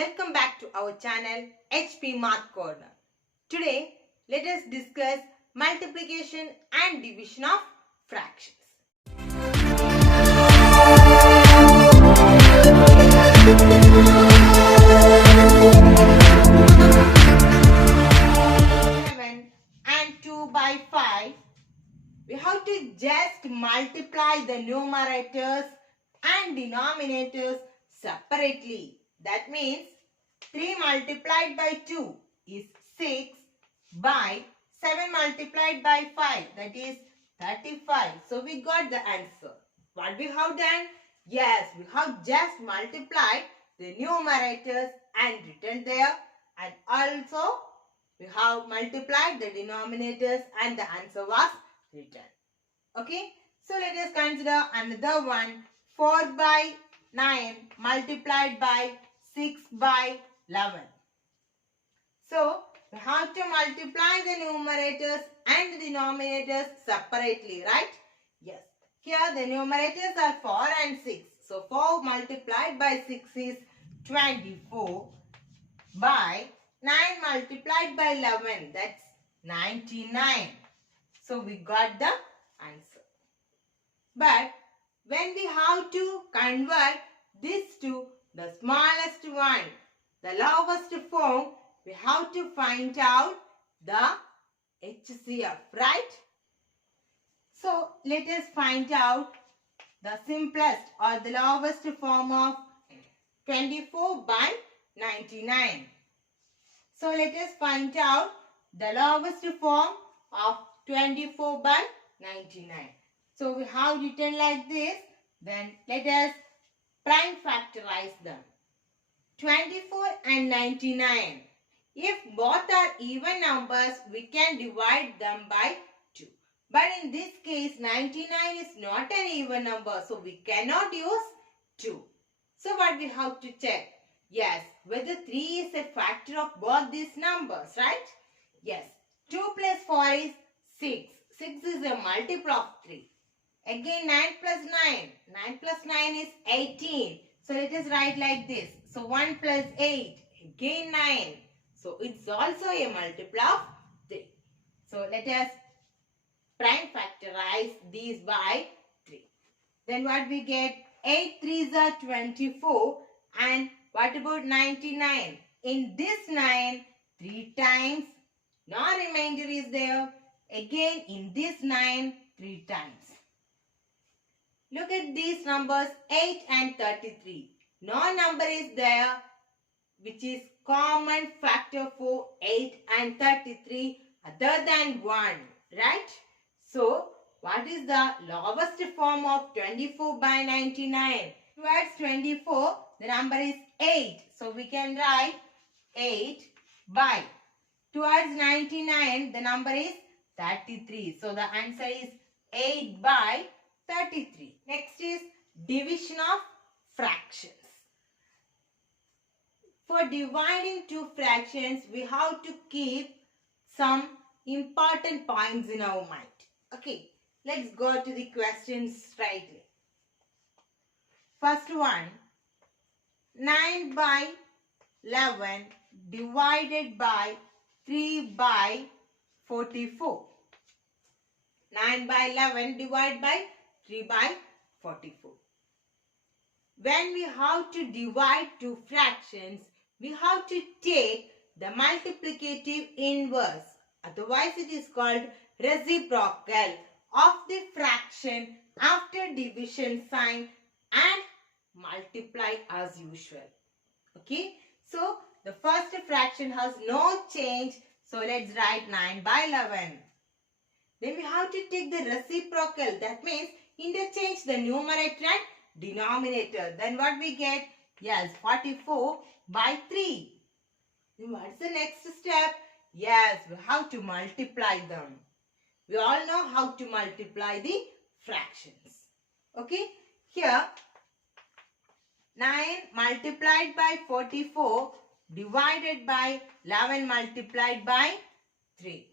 Welcome back to our channel HP Math Corner. Today, let us discuss multiplication and division of fractions. And 2 by 5, we have to just multiply the numerators and denominators separately. That means 3 multiplied by 2 is 6 by 7 multiplied by 5, that is 35. So we got the answer. What we have done? Yes, we have just multiplied the numerators and written there, and also we have multiplied the denominators and the answer was written. Okay, so let us consider another one. 4 by 9 multiplied by 6 by 11. So, we have to multiply the numerators and the denominators separately, right? Yes. Here the numerators are 4 and 6. So, 4 multiplied by 6 is 24 by 9 multiplied by 11. That's 99. So, we got the answer. But when we have to convert this to the smallest one, the lowest form, we have to find out the HCF, right? So, let us find out the simplest or the lowest form of 24 by 99. So, let us find out the lowest form of 24 by 99. So, we have written like this. Then, let us prime factorize them. 24 and 99. If both are even numbers, we can divide them by 2. But in this case, 99 is not an even number, so we cannot use 2. So what we have to check? Yes, whether 3 is a factor of both these numbers, right? Yes, 2 plus 4 is 6. 6 is a multiple of 3. Again, 9 plus 9. 9 plus 9 is 18. So let us write like this. So 1 plus 8. Again 9. So it's also a multiple of 3. So let us prime factorize these by 3. Then what we get? 8 3s are 24. And what about 99? In this 9, 3 times. No remainder is there. Again in this 9, 3 times. Look at these numbers 8 and 33. No number is there which is common factor for 8 and 33 other than 1, right? So, what is the lowest form of 24 by 99? Towards 24, the number is 8. So, we can write 8 by. Towards 99, the number is 33. So, the answer is 8 by 33. Next is division of fractions. For dividing two fractions, we have to keep some important points in our mind. Okay, let's go to the questions straightly. First one, 9 by 11 divided by 3 by 44. 9 by 11 divided by 3 by 44. When we have to divide two fractions, we have to take the multiplicative inverse. Otherwise, it is called reciprocal of the fraction after division sign and multiply as usual. Okay. So, the first fraction has no change. So, let's write 9 by 11. Then we have to take the reciprocal. That means interchange the numerator and denominator. Then what we get? Yes, 44 by 3. Then what's the next step? Yes, we have to multiply them. We all know how to multiply the fractions. Okay, here 9 multiplied by 44 divided by 11 multiplied by 3.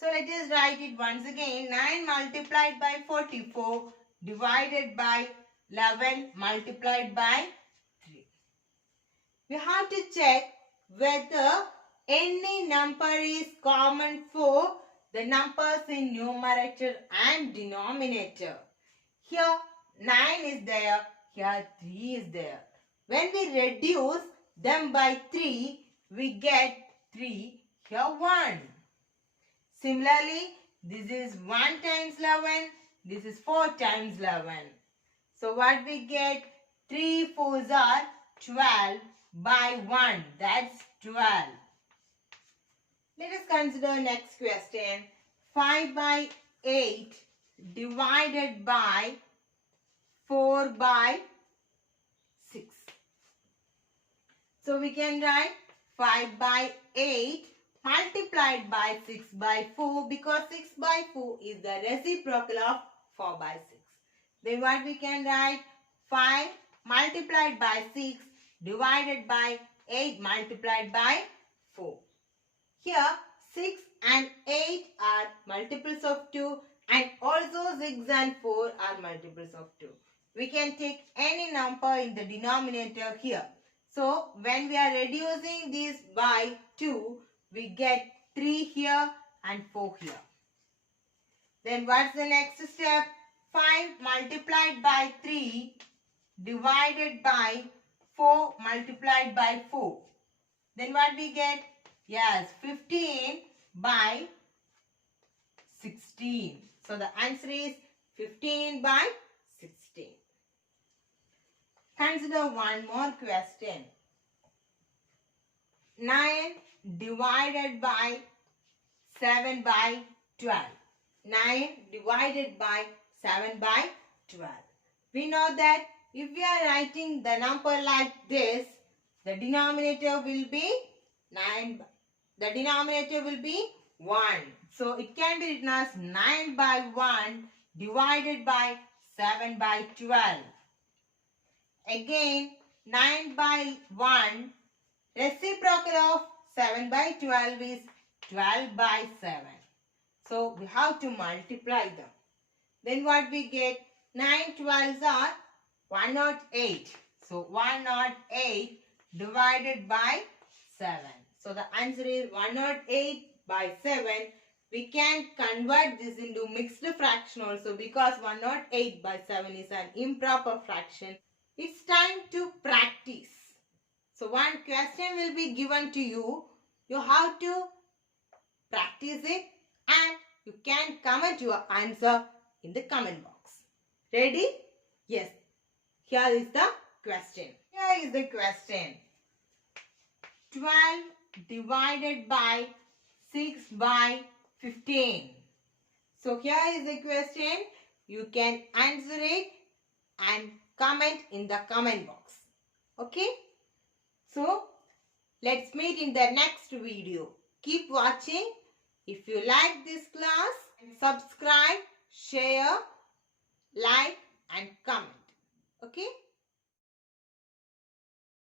So let us write it once again. 9 multiplied by 44 divided by 11 multiplied by 3. we have to check whether any number is common for the numbers in numerator and denominator. Here 9 is there, here 3 is there. When we reduce them by 3, we get 3, here 1. Similarly, this is 1 times 11, this is 4 times 11. So what we get? 3 4s are 12 by 1. That's 12. Let us consider next question. 5 by 8 divided by 4 by 6. So we can write 5 by 8 multiplied by 6 by 4 because 6 by 4 is the reciprocal of 4 by 6. Then what we can write? 5 multiplied by 6 divided by 8 multiplied by 4. Here 6 and 8 are multiples of 2 and also 6 and 4 are multiples of 2. We can take any number in the denominator here. So when we are reducing this by 2, we get 3 here and 4 here. Then what's the next step? 5 multiplied by 3 divided by 4 multiplied by 4. Then what we get? Yes, 15 by 16. So the answer is 15 by 16. Consider one more question. 9 divided by 7 by 12. 9 divided by 7 by 12. We know that if we are writing the number like this, the denominator will be 9. The denominator will be 1. So it can be written as 9 by 1 divided by 7 by 12. Again, 9 by 1, reciprocal of 7 by 12 is 12 by 7. So we have to multiply them. Then what we get? 9 12s are 108. So 108 divided by 7. So the answer is 108 by 7. We can convert this into mixed fraction also because 108 by 7 is an improper fraction. It's time to practice. So one question will be given to you. You have to practice it and you can comment your answer in the comment box. Ready? Yes. Here is the question. Here is the question. 12 divided by 6 by 15. So here is the question. You can answer it and comment in the comment box. Okay? So let's meet in the next video. Keep watching. If you like this class,